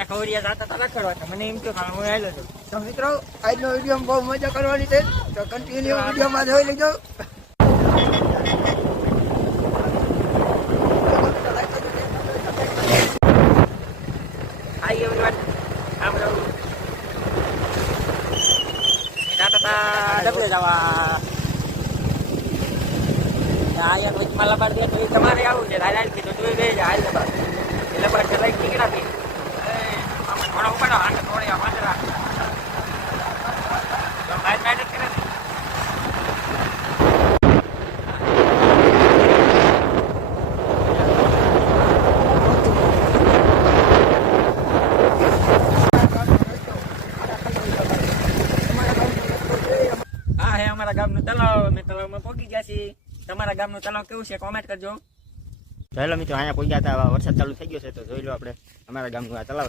અને ખવડિયા જતા હતા રખડવા હતા. મને એમ તો હું આવેલો છું. તો મિત્રો આજનો વિડીયો બહુ મજા કરવાની છે, તો કન્ટિન્યુ વિડીયોમાં જોઈ લેજો. આઈ એવરીવન, આમ રહું જતા હતા ડબલે જવા. યાર વચમાં લબાડ દે તો એ તમારે આવું છે. હાલ કીધું તું ગઈ છે હાલ લબાડ એ લબાડ ચલાવી નીકળ્યા હતી. થોડા ઉપાડો આને થોડી વાંદરા બાઈક બાઈક કરે છે. હા હે અમારા ગામનું તલાવ. અમે તલાવમાં પહોંચી ગયા છીએ. તમારા ગામનું તલાવ કેવું છે કોમેન્ટ કરજો. જોઈ લો મિત્રો, અહીંયા પહોંચ્યા હતા. વરસાદ ચાલુ થઈ ગયો છે તો જોઈ લો આપણે અમારા ગામનું આ તલાવ.